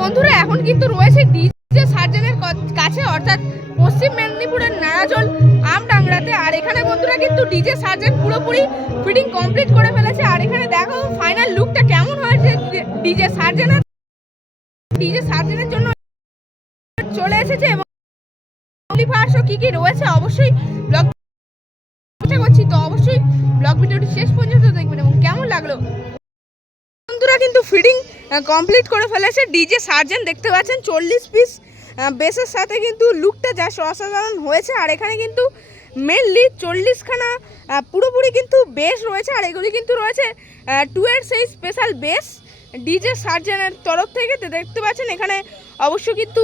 বন্ধুরা, এখন কিন্তু রয়েছে ডিজে সার্জেনের কাছে, অর্থাৎ পশ্চিম মেদিনীপুরের নারাজল আমডাংরাতে। আর এখানে বন্ধুরা কিন্তু ডিজে সার্জেন পুরোপুরি ফিটিং কমপ্লিট করে ফেলেছে। আর এখানে দেখো ফাইনাল লুকটা কেমন হয়েছে ডিজে সার্জেনের ডিজে সার্জেনের জন্য চলে এসেছে। এবং কি কি রয়েছে অবশ্যই ব্লগ করছি তো অবশ্যই ব্লগ ভিডিওটি শেষ পর্যন্ত দেখবেন। এবং কেমন লাগল কিন্তু ফিডিং কমপ্লিট করে ফেলেছে। ডিজে সার্জেন দেখতে পাচ্ছেন, চল্লিশ পিস বেসের সাথে কিন্তু লুকটা যা অসাধারণ হয়েছে। আর এখানে কিন্তু মেনলি চল্লিশখানা পুরোপুরি কিন্তু বেস রয়েছে। আর এগুলি কিন্তু রয়েছে টু এর সেই স্পেশাল বেস ডিজে সার্জেনের তরফ থেকে দেখতে পাচ্ছেন, এখানে অবশ্য কিন্তু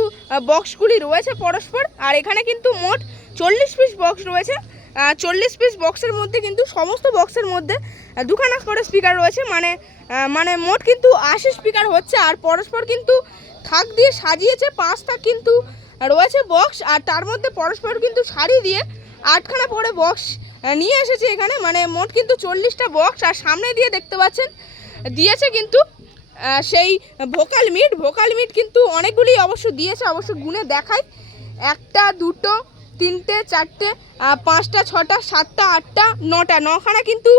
বক্সগুলি রয়েছে পরস্পর। আর এখানে কিন্তু মোট চল্লিশ পিস বক্স রয়েছে। চল্লিশ পিস বক্সের মধ্যে কিন্তু সমস্ত বক্সের মধ্যে দুখানা করে স্পিকার রয়েছে। মানে মানে মোট কিন্তু আশি স্পিকার হচ্ছে। আর পরস্পর কিন্তু থাক দিয়ে সাজিয়েছে, পাঁচটা কিন্তু রয়েছে বক্স আর তার মধ্যে পরস্পর কিন্তু শাড়ি দিয়ে আটখানা পরে বক্স নিয়ে এসেছে এখানে। মানে মোট কিন্তু চল্লিশটা বক্স আর সামনে দিয়ে দেখতে পাচ্ছেন, দিয়েছে কিন্তু সেই ভোকাল মিট ভোকাল মিট কিন্তু অনেকগুলি অবশ্য দিয়েছে। অবশ্য গুণে দেখায়। একটা, দুটো তিনটে, চারটে পাঁচটা, ছটা, সাতটা, আটটা, নটা। নখানা কিন্তু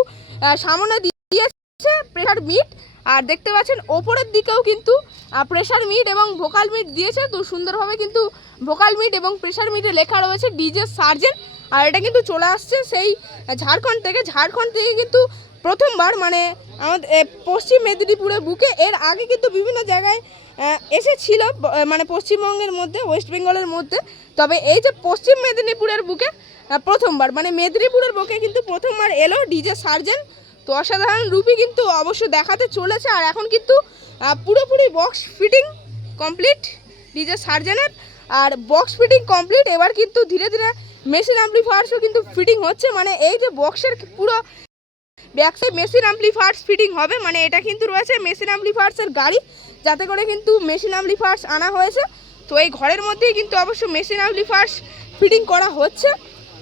সামনে দিয়েছে প্রেশার মিট আর দেখতে পাচ্ছেন, ওপরের দিকেও কিন্তু প্রেশার মিট এবং ভোকাল মিট দিয়েছে। তো সুন্দরভাবে কিন্তু ভোকাল মিট এবং প্রেশার মিটে লেখা রয়েছে ডিজে সার্জেন আর এটা কিন্তু চলে আসছে সেই ঝাড়খণ্ড থেকে। ঝাড়খণ্ড থেকে কিন্তু প্রথমবার মানে আমাদের পশ্চিম মেদিনীপুরের বুকে, এর আগে কিন্তু বিভিন্ন জায়গায় এসেছিল মানে পশ্চিমবঙ্গের মধ্যে, ওয়েস্ট বেঙ্গলের মধ্যে। তবে এই যে পশ্চিম মেদিনীপুরের বুকে প্রথমবার মানে মেদিনীপুরের বুকে কিন্তু প্রথমবার এলো ডিজে সার্জেন। তো অসাধারণ রূপই কিন্তু অবশ্য দেখাতে চলেছে, আর এখন কিন্তু পুরোপুরি বক্স ফিটিং কমপ্লিট ডিজে সার্জেনের। আর বক্স ফিটিং কমপ্লিট, এবার কিন্তু ধীরে ধীরে মেশিন অ্যাম্পলিফায়ার্সও কিন্তু ফিটিং হচ্ছে মানে এই যে বক্সের পুরো ব্যাকসাইড মেশিন অ্যাম্পলিফায়ার্স ফিটিং হবে মানে এটা কিন্তু রয়েছে মেশিন অ্যাম্পলিফায়ার্সের গাড়ি, যাতে করে কিন্তু মেশিন অ্যাম্পলিফায়ার্স আনা হয়েছে। তো এই ঘরের মধ্যেই কিন্তু অবশ্য মেশিন অ্যাম্পলিফায়ার্স ফিটিং করা হচ্ছে।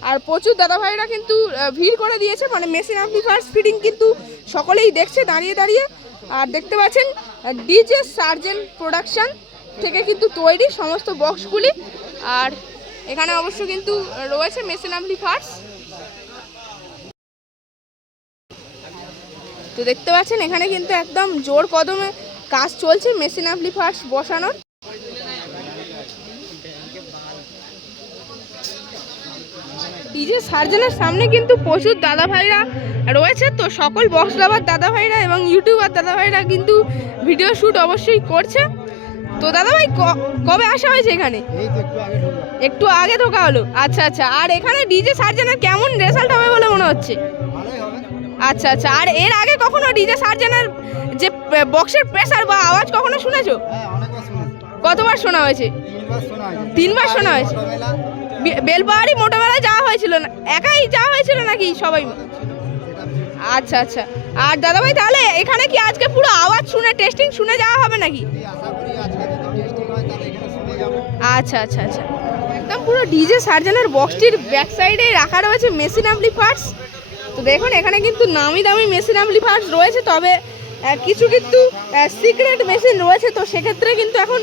আর প্রচুর দাদাভাইরা কিন্তু ভিড় করে দিয়েছে মানে মেশিন অ্যাম্পলিফায়ার্স ফিটিং কিন্তু সকলেই দেখছে দাঁড়িয়ে দাঁড়িয়ে। আর দেখতে পাচ্ছেন, ডিজে সার্জেন প্রোডাকশন থেকে কিন্তু তৈরি সমস্ত বক্সগুলি। আর এখানে অবশ্য কিন্তু রয়েছে মেশিন অ্যাম্পলিফায়ার্স। তো দেখতে পাচ্ছেন এখানে কিন্তু একদম জোর কদমে কাজ চলছে মেশিন অ্যাম্পলিফায়ার্স বসানোর। ডিজে সার্জেনের সামনে কিন্তু প্রচুর দাদা ভাইরা রয়েছে তো সকল বক্স লাভার দাদা ভাইরা এবং ইউটিউবার দাদা ভাইরা কিন্তু ভিডিও শ্যুট অবশ্যই করছে। তো দাদা ভাই কবে আসা হয়েছে এখানে? একটু আগে ঢোকা হলো। আচ্ছা আচ্ছা। আর এখানে ডিজে সার্জেনের কেমন রেজাল্ট হবে বলে মনে হচ্ছে? আচ্ছা আচ্ছা। আর এর আগে কখনো ডিজে সার্জেনের যে বক্সের প্রেসার বা আওয়াজ কখনো শুনেছো? হ্যাঁ অনেকবার শুনেছি। কতবার শোনা হয়েছে? তিনবার শোনা হয়েছে। বেলপাহাড়ি মোটাবেলায় যাওয়া হয়েছিল না? একাই যাওয়া হয়েছিল নাকি সবাই? আচ্ছা আচ্ছা। আর দাদাভাই তাহলে এখানে কি আজকে পুরো আওয়াজ শুনে টেস্টিং শুনে যাওয়া হবে নাকি? আশা করি আজকে যদি টেস্টিং হয় তাহলে এখানে শুনে যাব। আচ্ছা আচ্ছা আচ্ছা। একদম পুরো ডিজে সার্জেনের বক্সটির ব্যাক সাইডে রাখা রয়েছে মেশিন অ্যাম্পলিফায়ার্স। তো দেখুন, এখানে কিন্তু নামি দামি মেশিন অ্যাম্পলিফায়ার্স রয়েছে, তবে কিছু কিন্তু সিক্রেট মেশিন রয়েছে। তো সেক্ষেত্রে কিন্তু এখন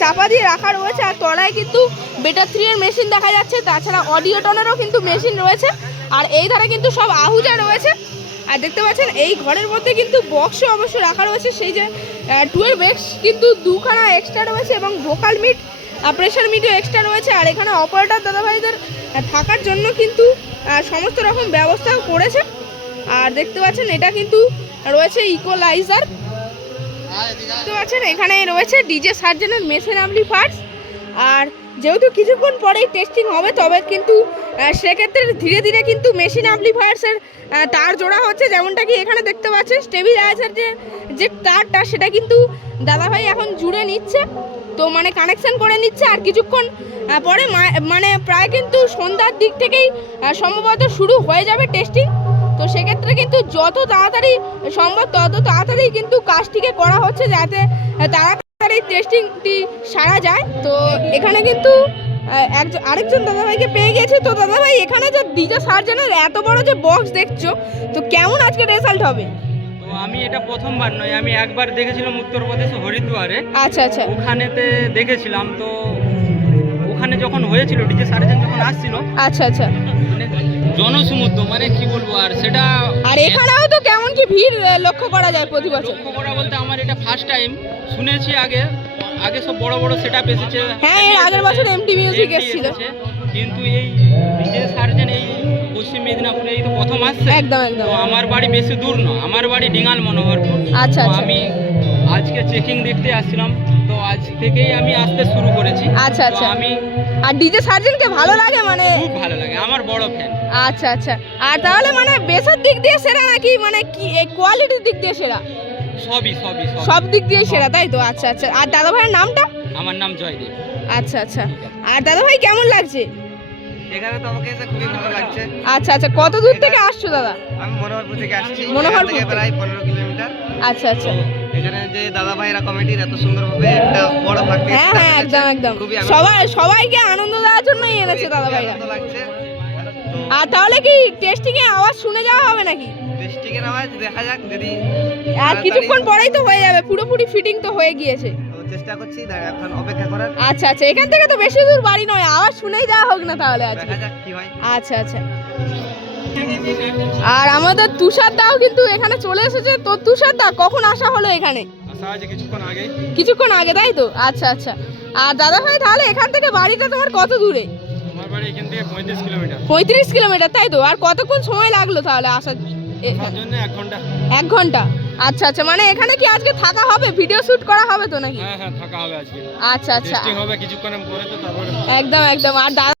চাপা দিয়ে রাখা রয়েছে, আর তলায় কিন্তু বেটার থ্রি এর মেশিন দেখা যাচ্ছে। তাছাড়া অডিও টনেরও কিন্তু মেশিন রয়েছে। আর এই ধারে কিন্তু সব আহুজা রয়েছে। আর দেখতে পাচ্ছেন, এই ঘরের মধ্যে কিন্তু বক্সও অবশ্য রাখা রয়েছে। সেই যে টুয়েলভ এক্স কিন্তু দুখানা এক্সট্রা রয়েছে এবং ভোকাল মিট প্রেশার মিটও এক্সট্রা রয়েছে। আর এখানে অপারেটর দাদাভাইদের থাকার জন্য কিন্তু সমস্ত রকম ব্যবস্থাও করেছে। আর দেখতে পাচ্ছেন, এটা কিন্তু রয়েছে ইকোলাইজার দেখতে পাচ্ছেন এখানে রয়েছে ডিজে সার্জেনের মেশিন অ্যাম্পলিফায়ার্স আর যেহেতু কিছুক্ষণ পরেই টেস্টিং হবে, তবে কিন্তু সেক্ষেত্রে ধীরে ধীরে কিন্তু মেশিন অ্যাম্পলিফায়ার্সের তার জোড়া হচ্ছে। যেমনটা কি এখানে দেখতে পাচ্ছেন স্টেবিলাইজার যে যে তারটা, সেটা কিন্তু দাদাভাই এখন জুড়ে নিচ্ছে। তো মানে কানেকশন করে নিচ্ছে আর কিছুক্ষণ পরে মানে প্রায় কিন্তু সন্ধ্যার দিক থেকেই সম্ভবত শুরু হয়ে যাবে টেস্টিং তো সেক্ষেত্রে কিন্তু যত তাড়াতাড়ি সম্ভব, তত তাড়াতাড়ি কিন্তু কাজটিকে করা হচ্ছে যাতে তাড়াতাড়ি টেস্টিংটি সারা যায়। তো এখানে কিন্তু একজন আরেকজন দাদাভাইকে পেয়ে গেছে। তো দাদাভাই, এখানে যে ডিজে সার্জেনের এত বড় যে বক্স দেখছ, তো কেমন আজকে রেজাল্ট হবে? আমি এটা প্রথমবার নয় আমি একবার দেখেছিলাম উত্তরপ্রদেশ হরিদ্বারে। আচ্ছা আচ্ছা। ওখানেতে দেখেছিলাম তো ওখানে যখন হয়েছিল ডিজে সার্জেন যখন আসছিল আচ্ছা আচ্ছা। মানে জনসমুদ্র মানে কি বলব আর সেটা আর এখানেও তো কেমন কি ভিড় লক্ষ্য করা যায় প্রতি বছর? লক্ষ্য করা বলতে আমার এটা ফার্স্ট টাইম শুনেছি আগে আগে সব বড় বড় সেট আপ এসেছে। হ্যাঁ, আগের বছর Music MT এসেছিল। এসেছে, কিন্তু এই ডিজে সার্জেন এই পশ্চিম মেদিনীপুরে এই তো প্রথম আসছে। একদম একদম। আমার বাড়ি বেশি দূর না আমার বাড়ি ডিঙাল মনোহরপুর আচ্ছা আচ্ছা। আমি আজকে চেকিং দেখতে আসছিলাম তো আজ থেকেই আমি আসতে শুরু করেছি। আচ্ছা, আচ্ছা। আমি আর ডিজে সার্জেনকে ভালো লাগে মানে? খুব ভালো লাগে আমার বড় ফ্যান আচ্ছা আচ্ছা। আর তাহলে মানে বেসের দিক দিয়ে সেরা নাকি মানে কি কোয়ালিটির দিক দিয়ে সেরা? সবই সবই সব সব দিক দিয়ে সেরা তাই তো? আচ্ছা আচ্ছা। আর দাদা ভাইয়ের নামটা? আমার নাম জয়দেব। আচ্ছা আচ্ছা। আর দাদা ভাই কেমন লাগছে? এখানে তো আমাকে এসে খুবই ভালো লাগছে। আচ্ছা আচ্ছা কত দূর থেকে আসছো দাদা? আমি মনোহরপুর থেকে আসছি। মনোহরপুর থেকে? প্রায় পনেরো কিলোমিটার। আচ্ছা আচ্ছা। এখানে যে দাদা ভাইরা কমিটির এত সুন্দরভাবে একটা বড় হ্যাঁ হ্যাঁ একদম একদম। সবাই সবাইকে আনন্দ দেওয়ার জন্যই এনেছে দাদা ভাইরা লাগছে। আর তাহলে কি টেস্টিং আওয়াজ শুনে যাওয়া হবে নাকি? আওয়াজ দেখা যাক যদি আর কিছুক্ষণ পরেই তো হয়ে যাবে পুরোপুরি ফিটিং তো হয়ে গিয়েছে। চেষ্টা করছি এখন অপেক্ষা করার। আচ্ছা আচ্ছা এখান থেকে তো বেশি দূর বাড়ি নয় আওয়াজ শুনেই যাওয়া হোক না তাহলে আজকে। হয়। আচ্ছা আচ্ছা। আর আমাদের তুষার দাও কিন্তু এখানে চলে এসেছে তো তুষার দা কখন আসা হলো এখানে? কিছুক্ষণ আগে। তাই তো? আচ্ছা আচ্ছা। আর দাদা ভাই তাহলে এখান থেকে বাড়িটা তোমার কত দূরে? আমার বাড়ি এখান থেকে পঁয়ত্রিশ কিলোমিটার। তাই তো? আর কতক্ষণ সময় লাগল তাহলে আসার? এক ঘণ্টা। এক ঘণ্টা? আচ্ছা আচ্ছা মানে এখানে কি আজকে থাকা হবে? ভিডিও শুট করা হবে তো নাকি? হ্যাঁ হ্যাঁ থাকা হবে আজকে। আচ্ছা আচ্ছা। হবে কিছুক্ষণ পরে তো তারপরে একদম একদম। আর